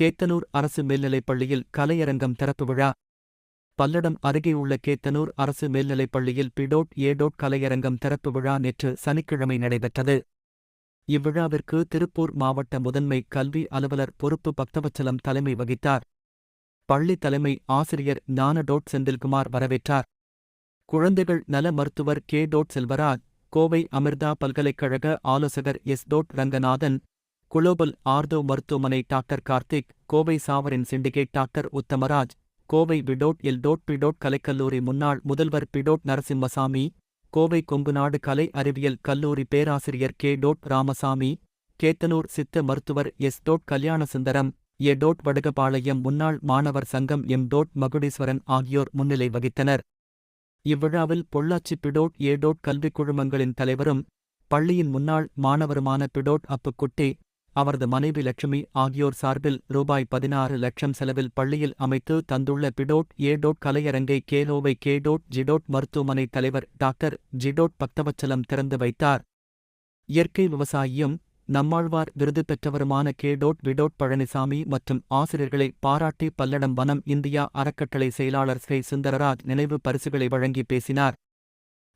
கேத்தனூர் அரசு மேல்நிலைப் பள்ளியில் கலையரங்கம் திறப்பு விழா. பல்லடம் அருகேயுள்ள கேத்தனூர் அரசு மேல்நிலைப் பள்ளியில் பிடோட் ஏடோட் கலையரங்கம் திறப்பு விழா நேற்று சனிக்கிழமை நடைபெற்றது. இவ்விழாவிற்கு திருப்பூர் மாவட்ட முதன்மை கல்வி அலுவலர் பொறுப்பு பக்தவச்சலம் தலைமை வகித்தார். பள்ளி தலைமை ஆசிரியர் ஞானடோட் செந்தில்குமார் வரவேற்றார். குழந்தைகள் நல மருத்துவர் கே டோட் செல்வராஜ் கோவை அமிர்தா பல்கலைக்கழக ஆலோசகர் S dot Ranganathan global ortho மருத்துவமனை doctor Karthik Kovai sovereign syndicate doctor Uthamaraj Kovai V dot L dot P dot கலைக்கல்லூரி முன்னாள் முதல்வர் பிடோட் நரசிம்மசாமி கோவை கொங்குநாடு கலை அறிவியல் கல்லூரி பேராசிரியர் கே டோட் ராமசாமி கேத்தனூர் சித்த மருத்துவர் S dot Kalyanasundaram A dot Vadakapalayam முன்னாள் மாணவர் சங்கம் எம் டோட் மகுடீஸ்வரன் ஆகியோர் முன்னிலை வகித்தனர். இவ்விழாவில் பொள்ளாச்சி பிடோட் ஏ டோட் கல்விக் குழுமங்களின் தலைவரும் பள்ளியின் முன்னாள் மாணவருமான பிடோட் அப்புக்குட்டி அவரது மனைவி லட்சுமி ஆகியோர் சார்பில் ரூபாய் பதினாறு லட்சம் செலவில் பள்ளியில் அமைத்து தந்துள்ள பிடோட் ஏ டோட் கலையரங்கை கேலோவை கே டோட் ஜிடோட் மருத்துவமனை தலைவர் டாக்டர் ஜிடோட் பக்தவச்சலம் திறந்து வைத்தார். இயற்கை விவசாயியும் நம்மாழ்வார் விருது பெற்றவருமான K dot V dot Palanisamy மற்றும் ஆசிரியர்களை பாராட்டி பல்லடம் வனம் இந்தியா அறக்கட்டளை செயலாளர் ஸ்ரீ சுந்தரராஜ் நினைவு பரிசுகளை வழங்கி பேசினார்.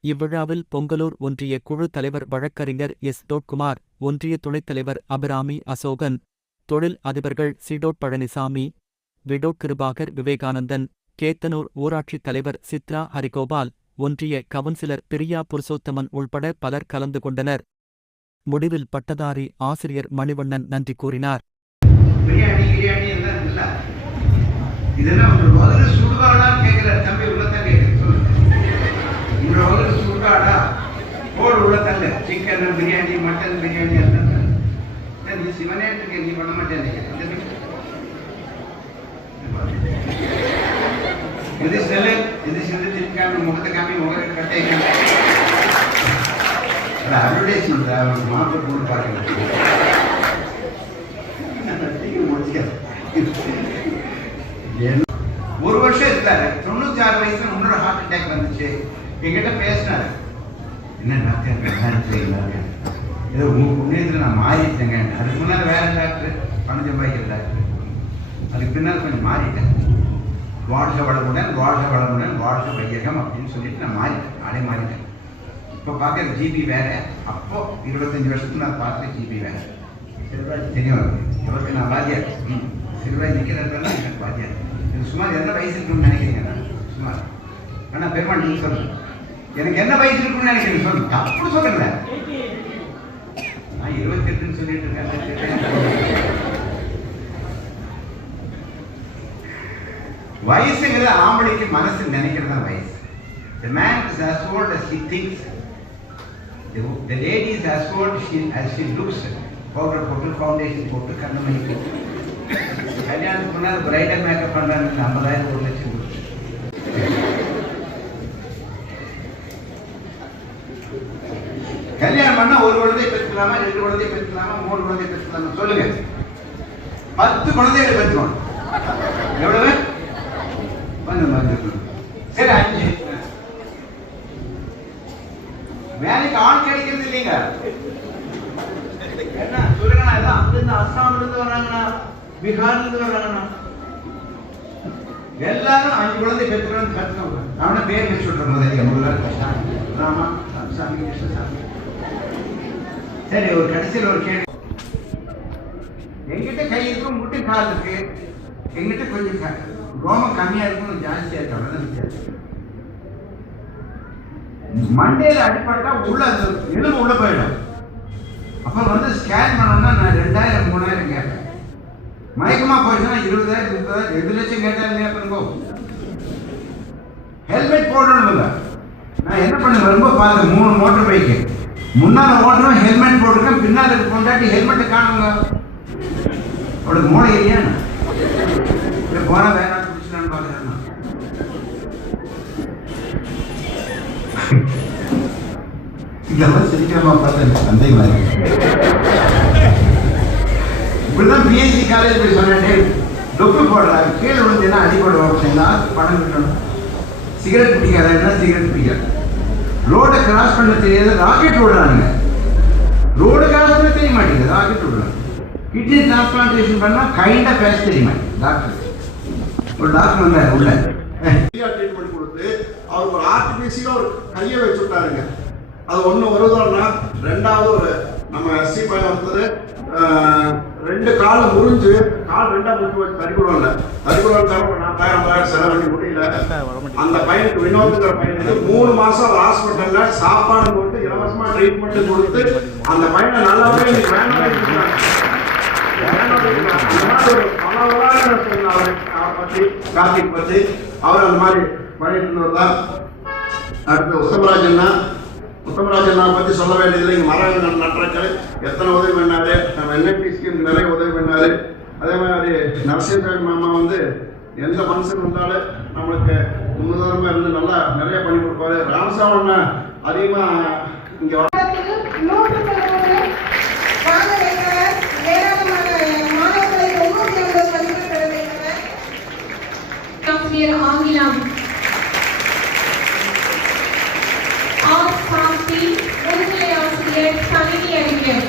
இவ்விழாவில் பொங்கலூர் ஒன்றிய குழு தலைவர் வழக்கறிஞர் எஸ். தோட்குமார் ஒன்றிய துணைத் தலைவர் அபிராமி அசோகன் தொழில் அதிபர்கள் C dot Palanisamy V dot Kirubakar Vivekanandan Kethanur ஊராட்சித் தலைவர் சித்ரா ஹரிகோபால் ஒன்றிய கவுன்சிலர் பிரியா புருஷோத்தமன் உள்பட பலர் கலந்து கொண்டனர். முடிவில் பட்டதாரி ஆசிரியர் மணிவண்ணன் நன்றி கூறினார். இதெல்லாம் முதல்ல தம்பி உள்ளத்தான் கேட்குது. சொல்லுங்க. உங்க போர் உள்ள தள்ளு. சிக்கன் பிரியாணி மட்டன் பிரியாணி எல்லாம் தள்ளு. நீ சிவனே சிவனேட்டுக்கு நீ பண்ண மாட்டேன் இது செல்லு. இது செல்லு திருக்காமி முகத்தை காமி முகத்தை கட்டை காமி அட்வர்டைஸ்மெண்ட் அவனுக்கு மாப்பிள்ளை போட்டு பார்க்கல ஒரு வருஷம் இருந்தாரு. தொண்ணூத்தி ஆறு வயசுல இன்னொரு ஹார்ட் அட்டாக் வந்துச்சு. என்கிட்ட பேசினாரு. என்ன டாக்டர் நல்லா இருக்கிறீங்களா ஏதோ உங்கள் புண்ணியத்துல நான் மாறிட்டேங்க? அதுக்கு முன்னால் வேற டாக்டர் பணம் சம்பாதிக்கிற டாக்டர் அதுக்கு பின்னால் கொஞ்சம் மாறிட்டேன். வாழ்க வளமுடன் வாழ்க வளமுடன் வாழ்க வையகம் அப்படின்னு சொல்லிட்டு நான் மாறிட்டேன். நாளே மாறிட்டேன். இப்போ பார்க்குற ஜிபி வேற. அப்போ இருபத்தஞ்சி வருஷத்துக்கு நான் பார்த்த ஜிபி வேற. சிறுவாஜ் தெரியும் அவருக்கு. இவருக்கு நான் வாத்தியார் ம். சிறுவாய் நிற்கிறதெல்லாம் எனக்கு பாத்தியா இது சுமார் என்ன வயசு இருக்குன்னு நினைக்கிறீங்க? நான் சுமார். ஆனால் பெருமாள் நீங்கள் சொல்லுங்க. எனக்கு என்ன வயசு இருக்குன்னு நினைக்கிறீங்க? சொல்லுங்க அப்படி சொல்லுங்க. நான் இருபத்தெட்டுன்னு சொல்லிட்டு இருக்கேன். வயசுங்கிறது ஆம்பளைக்கு மனசு நினைக்கிறது தான் வயசு. The man is as old as he thinks. The, the lady is as old she, as she looks. Powder போட்டு ஃபவுண்டேஷன் போட்டு கண்ணமை போட்டு. கல்யாணத்துக்கு முன்னால் பிரைடல் மேக்கப் பண்ணுறாங்க ஐம்பதாயிரம் ஒரு லட்சம் கொடுத்து கல்யாணம் பண்ணா ஒரு குழந்தைய பெற்றுக்கலாமா ரெண்டு குழந்தைய பெற்றுக்கலாமா மூணு குழந்தைய பெற்றுக்கலாமா? சொல்லுங்க. பத்து குழந்தைகளை பெற்றுக்கணும் எவ்வளவு? சரி அஞ்சு. வேலைக்கு ஆள் கிடைக்கிறது இல்லைங்க. என்ன? சொல்லுங்கண்ணா இதான் அங்கிருந்து அஸ்ஸாம்ல இருந்து வர்றாங்கண்ணா பீகார்ல இருந்து வர்றாங்கண்ணா. எல்லாரும் அஞ்சு குழந்தை பெற்றுக்கணும்னு கட்டணும். அவனை பேர் வச்சு சொல்றேன் முதல்ல. முதல்ல ராமா சாமி கிருஷ்ணசாமி சரி ஒரு கடைசியில் ஒரு கேள்வி. எங்கிட்ட கை இருக்கும் முட்டு கால் இருக்கு. எங்கிட்ட கொஞ்சம் ரோமம் கம்மியா இருக்கும் ஜாஸ்தியா இருக்கு அவ்வளவுதான் வித்தியாசம். மண்டையில அடிப்பட்டா உள்ள அந்த எலும்பு உள்ள போயிடும். அப்ப வந்து ஸ்கேன் பண்ணோம்னா நான் ரெண்டாயிரம் மூணாயிரம் கேட்பேன். மயக்கமா போயிடுச்சுன்னா இருபதாயிரம் முப்பதாயிரம் ரெண்டு லட்சம் கேட்டாலும் கேட்பேன் ஹெல்மெட் போடணும் இல்லை நான் என்ன பண்ண ரொம்ப பார்த்தேன் மூணு மோட்டர் பைக்கு முன்னால ஓட்டணும் ஹெல்மெட் போட்டுருக்கேன் பின்னால கொண்டாட்டி ஹெல்மெட்டை காணுங்க. அவளுக்கு மூளை இல்லையா இல்லை வேணாம் பிடிச்சலான்னு பார்க்குறேன் இதெல்லாம் சிரிக்காம பார்த்தா எனக்கு சந்தேகமா இருக்கு இப்படிதான் பிஎஸ்சி காலேஜ் போய் சொன்னேன் டொப்பு போடுறாரு கீழே விழுந்தேன்னா அடிபடுவோம் ஏதாவது பணம் கட்டணும். சிகரெட் பிடிக்காதா என்ன சிகரெட் பிடிக்காது? ரோடை கிராஸ் பண்ண தெரியாத ராக்கெட் விடுறானுங்க ரோடு கிராஸ் பண்ண தெரிய மாட்டேங்குது ராக்கெட் விடுறாங்க கிட்னி டிரான்ஸ்பிளான்டேஷன் பண்ணால் கைண்டாக பேச தெரிய மாட்டேங்குது டாக்டர் ஒரு டாக்டர் வந்தார் உள்ள. ட்ரீட்மெண்ட் கொடுத்து அவர் ஒரு ஆர்டிபிசியில் ஒரு கையை வச்சு விட்டாருங்க அது ஒன்று வருதோன்னா ரெண்டாவது ஒரு நம்ம எஸ்சி பையன் ஒருத்தர் ரெண்டு கால் முறிஞ்சு கால் ரெண்டா முறிஞ்சு வச்சு தறிக்குடம் இல்லை. தறிக்குடம் தர ஒரு நாற்பதாயிரம் ஐம்பதாயிரம் செலவு பண்ணி முடியல அந்த பையனுக்கு வினோதுங்கிற பையனுக்கு மூணு மாசம் ஹாஸ்பிட்டல்ல சாப்பாடு போட்டு இலவசமா ட்ரீட்மெண்ட் கொடுத்து அந்த பையனை நல்லாவே இன்னைக்கு கார்த்திக் பத்தி அவர் அந்த மாதிரி பண்ணிட்டு இருந்தவர் தான். அடுத்து உத்தமராஜன் நான் பத்தி சொல்ல வேண்டியதில்லை. இங்க மரம் நட்டுறக்கு எத்தனை உதவி பண்ணாரு? நம்ம என்எப்பி ஸ்கீம் நிறைய உதவி பண்ணாரு. அதே மாதிரி நரசிம்மன் மாமா வந்து எந்த மனுஷன் வந்தாலும் நம்மளுக்கு முன்னுதாரணமா இருந்து நல்லா நிறைய பண்ணி கொடுப்பாரு. ராமசாமண்ணா அதிகமா இங்க வர முதுநிலை ஆசிரியர் கணினி அறிவியல்